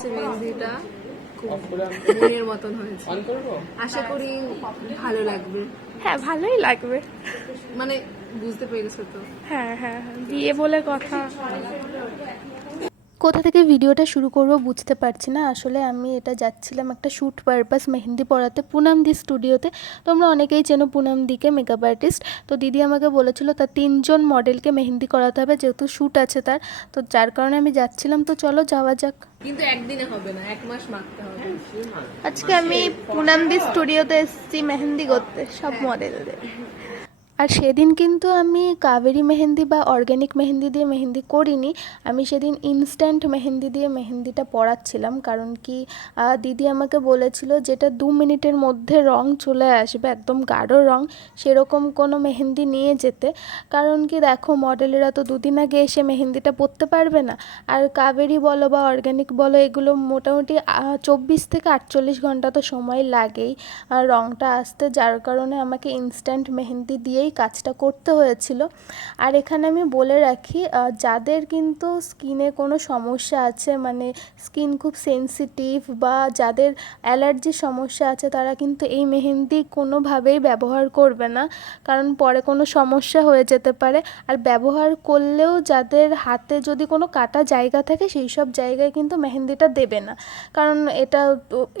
হয়েছে মেহেন্দিটা, খুব মনের মতন হয়েছে। আশা করি ভালো লাগবে। হ্যাঁ ভালোই লাগবে, মানে বুঝতে পেরেছো তো? হ্যাঁ হ্যাঁ হ্যাঁ, বিয়ে বলে কথা। কোথা থেকে ভিডিওটা শুরু করব বুঝতে পারছি না। আসলে আমি এটা যাচ্ছিলাম একটা শ্যুট পারপাস মেহেন্দি পড়াতে পুনামদি স্টুডিওতে। তোমরা অনেকেই চেনো পুনামদিকে, মেকআপ আর্টিস্ট। তো দিদি আমাকে বলেছিল তার 3জন মডেলকে মেহেন্দি করাতে হবে, যেহেতু শ্যুট আছে তার, তো যার কারণে আমি যাচ্ছিলাম। তো চলো যাওয়া যাক। কিন্তু একদিনে হবে না, 1 মাস মাখতে হবে। আজকে আমি পুনামদি স্টুডিওতে এসেছি মেহেন্দি করতে সব মডেলদের। আর সেদিন কিন্তু আমি কাবেরি মেহেন্দি বা অর্গ্যানিক মেহেন্দি দিয়ে মেহেন্দি করিনি। আমি সেদিন ইনস্ট্যান্ট মেহেন্দি দিয়ে মেহেন্দিটা পড়াচ্ছিলাম। কারণ কি দিদি আমাকে বলেছিল যেটা 2 মিনিটের মধ্যে রং চলে আসবে, একদম গাঢ় রং, সেরকম কোনো মেহেন্দি নিয়ে যেতে। কারণ কি দেখো, মডেলেরা তো 2 দিন আগে এসে মেহেন্দিটা পরতে পারবে না। আর কাবেরি বলো বা অর্গ্যানিক বলো, এগুলো মোটামুটি 24 থেকে 48 ঘন্টা তো সময় লাগেই আর রংটা আসতে। যার কারণে আমাকে ইনস্ট্যান্ট মেহেন্দি দিয়েই কাজটা করতে হয়েছিল। আর এখানে আমি বলে রাখি, যাদের কিন্তু স্কিনে কোনো সমস্যা আছে, মানে স্কিন খুব সেনসিটিভ বা যাদের অ্যালার্জির সমস্যা আছে, তারা কিন্তু এই মেহেন্দি কোনোভাবেই ব্যবহার করবে না, কারণ পরে কোনো সমস্যা হয়ে যেতে পারে। আর ব্যবহার করলেও যাদের হাতে যদি কোনো কাটা জায়গা থাকে, সেই সব জায়গায় কিন্তু মেহেন্দিটা দেবে না, কারণ এটা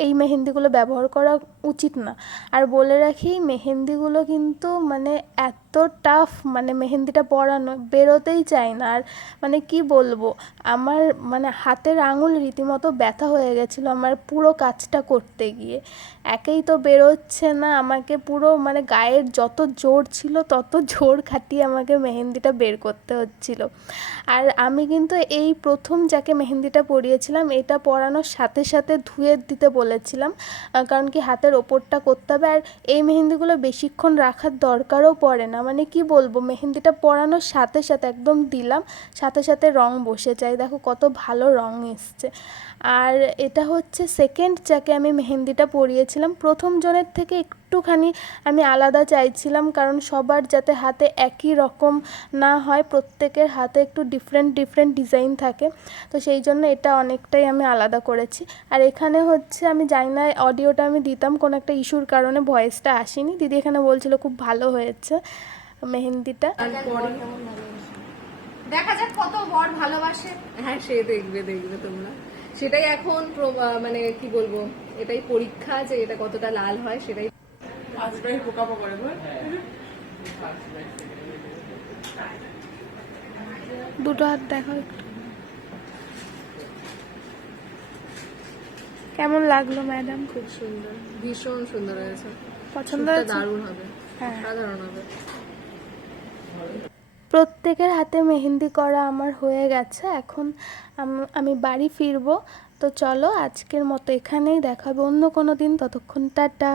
এই মেহেন্দিগুলো ব্যবহার করা উচিত না। আর বলে রাখি, মেহেন্দিগুলো কিন্তু মানে এত টাফ, মানে মেহেন্দিটা পরানো বেরোতেই চায় না। আর মানে কি বলবো, আমার মানে হাতের আঙুল রীতিমতো ব্যথা হয়ে গেছিলো আমার পুরো কাজটা করতে গিয়ে। একেই তো বেরোচ্ছে না, আমাকে পুরো মানে গায়ের যত জোর ছিল তত জোর খাটিয়ে আমাকে মেহেন্দিটা বের করতে হচ্ছিল। আর আমি কিন্তু এই প্রথম যাকে মেহেন্দিটা পরিয়েছিলাম, এটা পরানোর সাথে সাথে ধুয়ে দিতে বলেছিলাম, কারণ কি হাতের ওপরটা করতে হবে। আর এই মেহেন্দিগুলো বেশিক্ষণ রাখার দরকারও পড়ে না, মানে কি বলবো, মেহেন্দিটা পরানোর সাথে সাথে একদম দিলাম, সাথে সাথে রং বসে যায়। দেখো কত ভালো রং এসছে। আর এটা হচ্ছে সেকেন্ড যাকে আমি মেহেন্দিটা পরিয়েছিলাম। প্রথম জনের থেকে একটুখানি আমি আলাদা চাইছিলাম, কারণ সবার যাতে হাতে একই রকম না হয়, প্রত্যেকের হাতে একটু ডিফারেন্ট ডিফারেন্ট ডিজাইন থাকে, তো সেই জন্য এটা অনেকটাই আমি আলাদা করেছি। আর এখানে হচ্ছে আমি জানি না, অডিওটা আমি দিতাম, কোনো একটা ইস্যুর কারণে ভয়েসটা আসেনি। দিদি এখানে বলছিল খুব ভালো হয়েছে মেহেন্দিটা। দেখা যাক কত বর ভালোবাসে। হ্যাঁ, সে দেখবে দেখবে তোমরা, সেটাই এখন মানে কি বলবো, এটাই পরীক্ষা যে এটা কতটা লাল হয়, সেটাই। দুটো হাত দেখো একটু। কেমন লাগলো ম্যাডাম? খুব সুন্দর, ভীষণ সুন্দর হয়েছে। পছন্দ শুটটা হয়েছে? দারুণ হবে, হ্যাঁ। সাধারণ হবে। প্রত্যেকের হাতে মেহেন্দি করা আমার হয়ে গেছে। এখন আমি বাড়ি ফিরবো। তো চলো আজকের মতো এখানেই, দেখাবে অন্য কোনো দিন। ততক্ষণ টাটা।